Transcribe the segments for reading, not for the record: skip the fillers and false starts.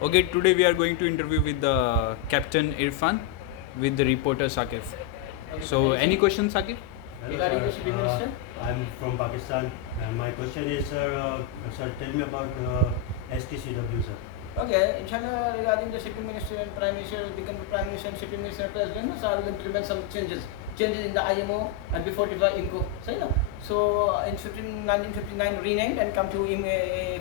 Okay, today we are going to interview with the Captain Irfan with the reporter Sakif. So, any questions, Sakif? Hello, sir. I'm from Pakistan. My question is, sir, tell me about STCW, sir. Okay, inshallah, regarding the shipping minister and prime minister become the prime minister and shipping minister and president, so I will implement some changes in the IMO and before it was IMCO. So, so in 1959 renamed and come to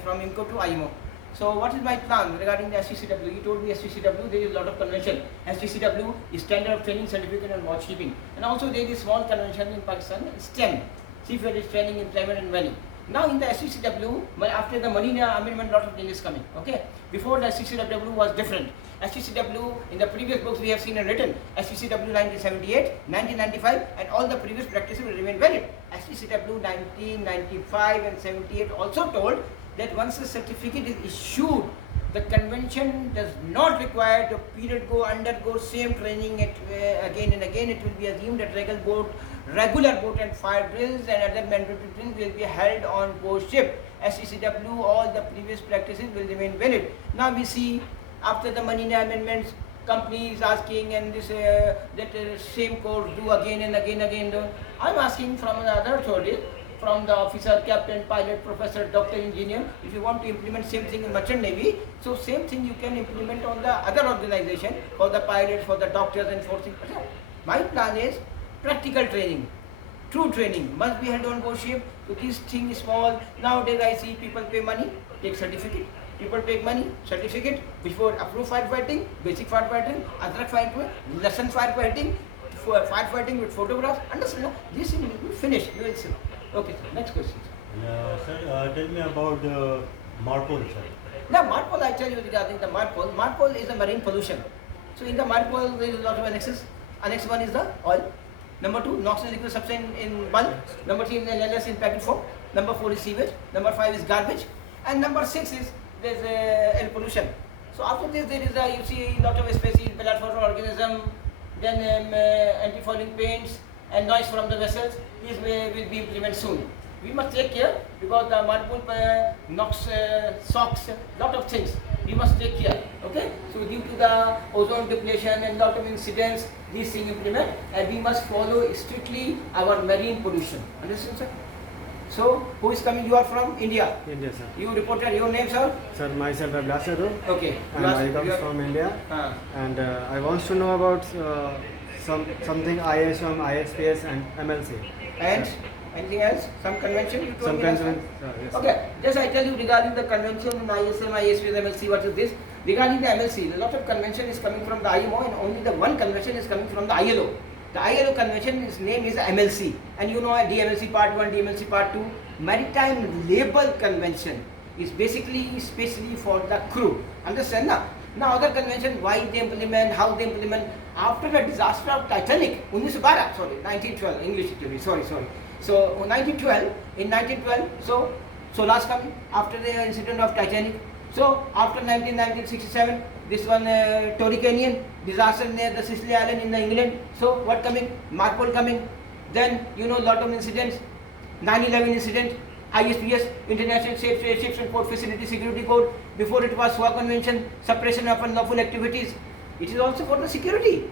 from IMCO to IMO. So what is my plan regarding the STCW? You told me STCW, there is a lot of convention. STCW is Standard of Training Certificate and Watch Keeping. And also there is small convention in Pakistan, STEM, Seafarer Training, Employment and Value. Now in the STCW, after the Marine Amendment, lot of changes coming. Okay, before the STCW was different. STCW in the previous books we have seen and written STCW 1978, 1995, and all the previous practices will remain valid. STCW 1995 and 78 also told that once a certificate is issued, the convention does not require the period undergo same training again and again. It will be assumed that regular boat and fire drills and other mandatory drills will be held on board ship. STCW, all the previous practices will remain valid. Now we see after the Manila amendments, companies asking and this that same course do again and again. I'm asking from another authority, from the officer, captain, pilot, professor, doctor, engineer, if you want to implement same thing in merchant navy, so same thing you can implement on the other organization for the pilots, for the doctors and forcing. My plan is practical training, true training must be held on board ship. So this thing is small. Nowadays I see people pay money, take certificate. People take money, certificate, before approved firefighting, basic firefighting, adrak firefighting, lesson firefighting, firefighting with photographs. Understand? This thing will be finished. You will see. Okay, sir. Next question. Sir, tell me about the MARPOL, sir. Now, MARPOL, I tell you regarding the MARPOL. MARPOL is a marine pollution. So, in the MARPOL, there is a lot of annexes. Annex 1 is the oil. Number 2, NOx is liquid substance in bulk. Number 3 is LLS in packet form. Number 4 is sewage. Number 5 is garbage. And number 6 is there's air pollution. So, after this, there is you see a lot of species, pelatform organism, then anti-fouling paints and noise from the vessels. These will be implemented soon. We must take care because the MARPOL NOx, SOx, lot of things. We must take care. Okay. So due to the ozone depletion and lot of incidents, these things implement, and we must follow strictly our marine pollution. Understand, sir? So who is coming? You are from India. India, sir. You reported your name, sir? Sir, myself Abhilash Yadav. Okay. And I come from India. And I want to know about something ISM, ISPS and MLC. And anything else? Some convention you told Some me? convention. Yes. Okay. Just I tell you regarding the convention in ISM, ISPS, MLC. What is this? Regarding the MLC, a lot of convention is coming from the IMO, and only the one convention is coming from the ILO. The ILO convention, its name is MLC, and you know DMLC Part 1, DMLC Part 2. Maritime Label Convention is basically especially for the crew. Understand now? Now other convention, why they implement, how they implement. After the disaster of Titanic, 1912, English dictionary, sorry. So 1912, in 1912, so last coming after the incident of Titanic. So after 1967, this one Torrey Canyon disaster near the Sicily Island in the England. So what coming? MARPOL coming. Then you know lot of incidents. 9/11 incident, ISPS, International Ships and Port Facility Security Code. Before it was SWA Convention, suppression of unlawful activities. It is also for the security.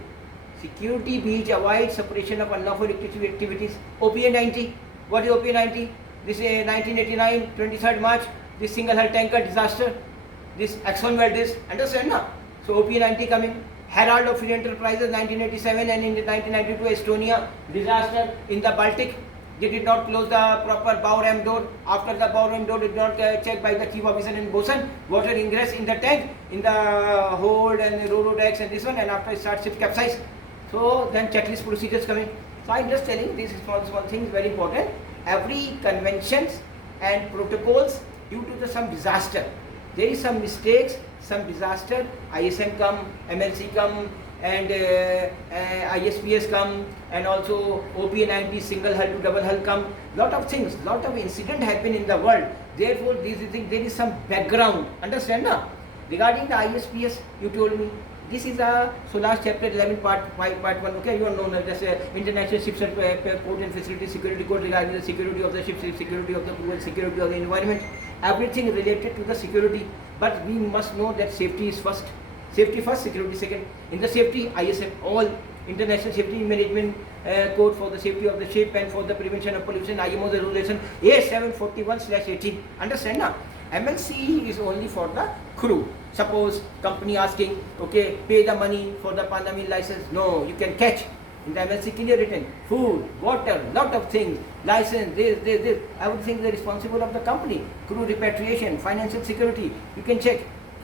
Security beach avoid suppression of unlawful activities. OPA 90. What is OPA 90? This is 1989, 23rd March. This single hull tanker disaster. This Exxon Valdez. Understand now? So OPA 90 coming. Herald of Free Enterprises 1987, and in 1992 Estonia disaster in the Baltic. They did not close the proper bow ram door. After the bow ram door did not checked by the chief officer and bosun, water ingress in the tank, in the hold and the ro-ro decks and this one, and after it starts ship capsize. So then checklist procedures coming. So I'm just telling these small things very important. Every conventions and protocols due to some disaster, there is some mistakes, some disaster. ISM come, MLC come, and ISPS come, and also OPA 90 single hull to double hull come. Lot of things, lot of incident happen in the world. Therefore, there is some background. Understand now? Regarding the ISPS, you told me this is so last chapter 11 part 5 part 1. Okay, you all know that International Ships and Port and Facility Security Code regarding the security of the ships, security of the crew, and security of the environment. Everything related to the security. but we must know that safety is first. Safety first, security second. In the safety, ISM, all International Safety Management Code for the safety of the ship and for the prevention of pollution, IMO the regulation A741/18. Understand now? MLC is only for the crew. Suppose company asking, okay, pay the money for the Panamil license. No, you can catch. In the MLC clear written, food, water, lot of things, license, this. Everything is responsible of the company. Crew repatriation, financial security, you can check.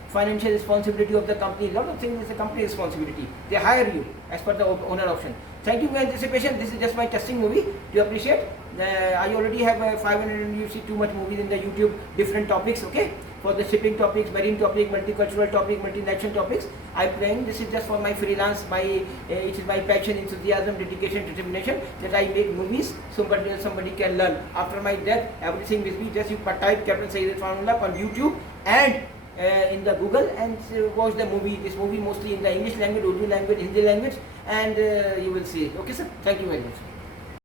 Financial responsibility of the company, lot of things is the company responsibility. They hire you as per the owner option. Thank you for anticipation. This is just my testing movie to appreciate. I already have 500 and you see too much movies in the YouTube, different topics, okay? For the shipping topics, marine topic, multicultural topic, multinational topics. I'm playing, this is just for my freelance, it is my passion, enthusiasm, dedication, determination that I make movies so somebody can learn. After my death, everything will be just you type Captain Saeed Irfan Ullah on YouTube and in the Google and watch the movie. This movie mostly in the English language, Urdu language, Hindi language, and you will see. Okay, sir. Thank you very much.